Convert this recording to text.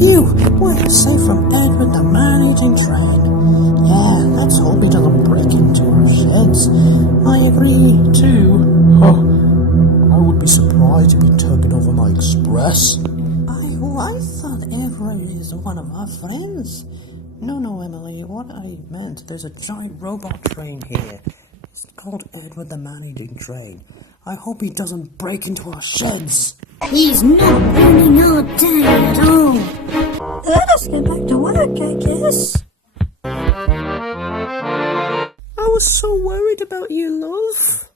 Phew, we're safe from Edward the managing train. Yeah, let's hope he doesn't break into our sheds. I agree, too. Huh. I would be surprised if he took it over my express. I thought Edward is one of our friends. No, Emily, what I meant, there's a giant robot train here. It's called Edward the managing train. I hope he doesn't break into our sheds. He's not ruining our day at all. Let us get back to work, I guess. I was so worried about you, love.